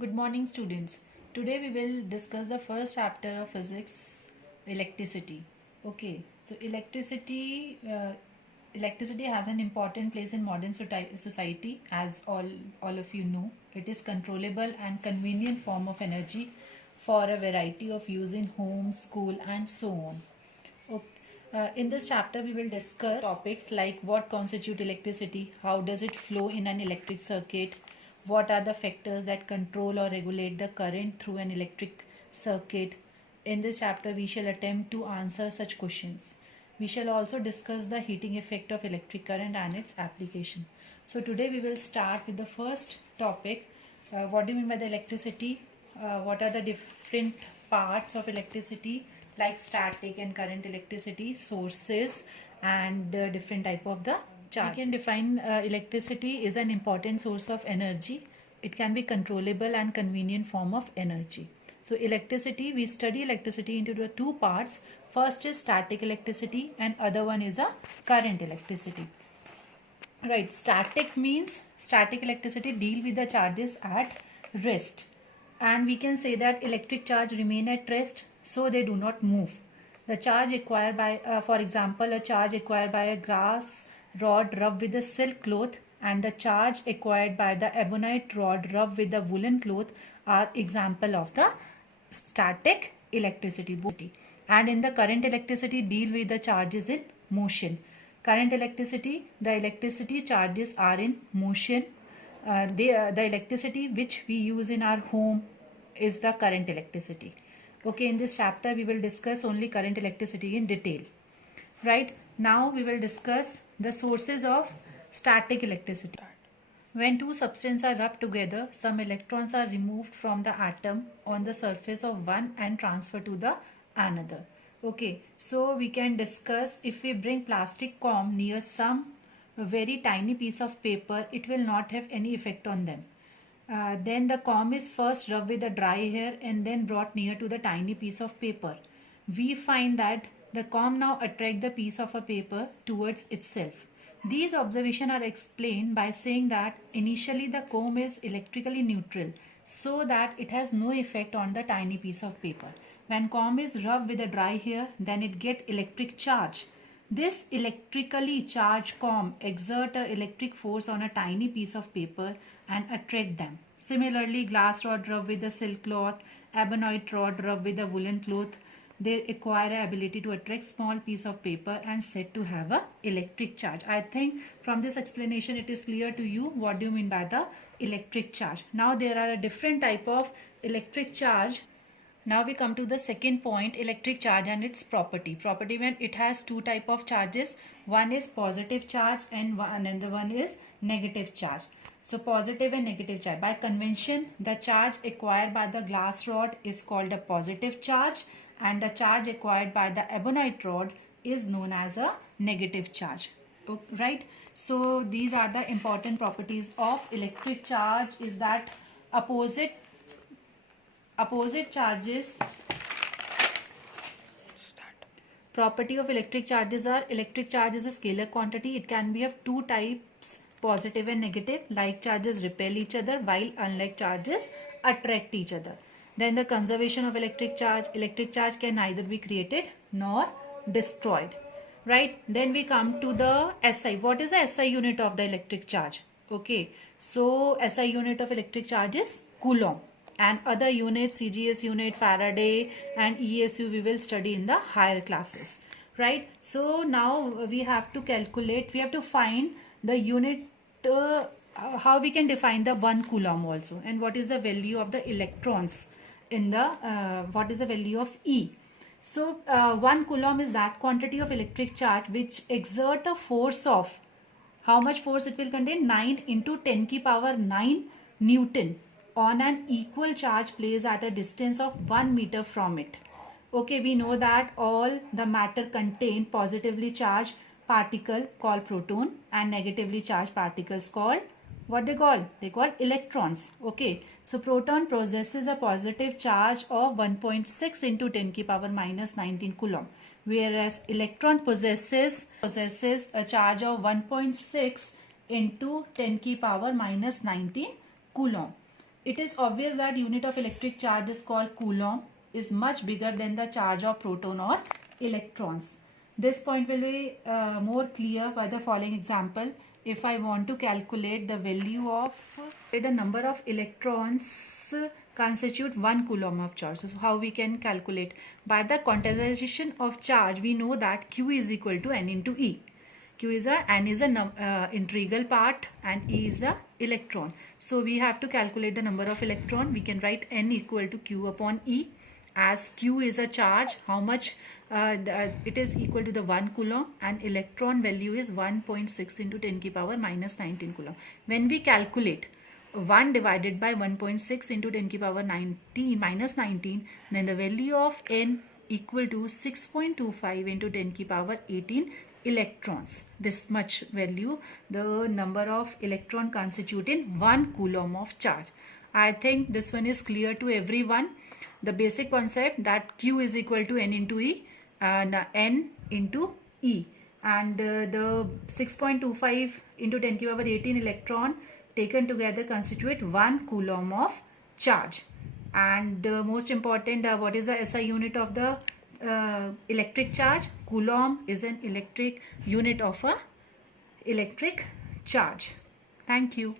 Good morning, students. Today we will discuss the first chapter of physics, electricity. Okay, so electricity has an important place in modern society, as all of you know. It is controllable and convenient form of energy for a variety of use in home, school, and so on. In this chapter, we will discuss topics like what constitute electricity, how does it flow in an electric circuit, what are the factors that control or regulate the current through an electric circuit. In this chapter, we shall attempt to answer such questions. We shall also discuss the heating effect of electric current and its application. So today we will start with the first topic. What do you mean by the electricity? What are the different parts of electricity, like static and current electricity, sources, and different type of the charge. We can define electricity is an important source of energy. It can be controllable and convenient form of energy. So electricity, we study electricity into the two parts. First is static electricity and other one is a current electricity. Right, static means static electricity deal with the charges at rest, and we can say that electric charge remain at rest, so they do not move. The charge acquired by, for example, a charge acquired by a glass rod rubbed with a silk cloth and the charge acquired by the ebonite rod rubbed with the woolen cloth are example of the static electricity. And in the current electricity deal with the charges in motion. Current electricity, the electricity charges are in motion. The electricity which we use in our home is the current electricity. Okay, in this chapter we will discuss only current electricity in detail. Right, now we will discuss the sources of static electricity. When two substances are rubbed together, some electrons are removed from the atom on the surface of one and transferred to the another. Okay, so we can discuss, if we bring plastic comb near some very tiny piece of paper, it will not have any effect on them. Then the comb is first rubbed with the dry hair and then brought near to the tiny piece of paper. We find that the comb now attracts the piece of a paper towards itself. These observations are explained by saying that initially the comb is electrically neutral, so that it has no effect on the tiny piece of paper. When comb is rubbed with a dry hair, then it gets electric charge. This electrically charged comb exerts an electric force on a tiny piece of paper and attract them. Similarly, glass rod rubbed with a silk cloth, ebonite rod rubbed with a woolen cloth, they acquire an ability to attract small piece of paper and said to have a electric charge. I think from this explanation it is clear to you what do you mean by the electric charge. Now there are a different type of electric charge. Now we come to the second point, electric charge and its property. Property when it has two type of charges. One is positive charge and another one is negative charge. So positive and negative charge. By convention, the charge acquired by the glass rod is called a positive charge and the charge acquired by the ebonite rod is known as a negative charge. Right? So these are the important properties of electric charge, is that opposite charges. Property of electric charges are, electric charge is a scalar quantity. It can be of two types, positive and negative. Like charges repel each other while unlike charges attract each other. Then the conservation of electric charge can neither be created nor destroyed. Right, then we come to the SI. What is the SI unit of the electric charge? Okay, so SI unit of electric charge is Coulomb, and other units, CGS unit, Faraday and ESU, we will study in the higher classes. Right, so now we have to calculate, we have to find the unit, how we can define the 1 Coulomb also, and what is the value of the electrons in the, what is the value of E. So 1 Coulomb is that quantity of electric charge which exert a force of, how much force it will contain? 9 into 10 ki power 9 Newton on an equal charge placed at a distance of 1 meter from it. Okay, we know that all the matter contain positively charged particle called proton and negatively charged particles called, what they call? They call electrons. Okay, so proton possesses a positive charge of 1.6 into 10 ki power minus 19 Coulomb, whereas electron possesses a charge of 1.6 into 10 ki power minus 19 Coulomb. it is obvious that unit of electric charge is called coulomb is much bigger than the charge of proton or electrons. This point will be more clear by the following example. If I want to calculate the value of the number of electrons constitute 1 coulomb of charge. So how we can calculate? By the quantization of charge, we know that Q is equal to N into E. N is a integral part and E is a electron. So we have to calculate the number of electron. We can write N equal to Q upon E. As Q is a charge, how much it is equal to the 1 coulomb, and electron value is 1.6 into 10 ki power minus 19 coulomb. When we calculate 1 divided by 1.6 into 10 ki power 19 minus 19, then the value of N equal to 6.25 into 10 ki power 18 electrons. This much value, the number of electron constitute in 1 coulomb of charge. I think this one is clear to everyone. The basic concept that Q is equal to N into E and N into E, and the 6.25 into 10 ki power 18 electron taken together constitute 1 coulomb of charge. And the most important, what is the SI unit of the electric charge? Coulomb is an electric unit of a electric charge. Thank you.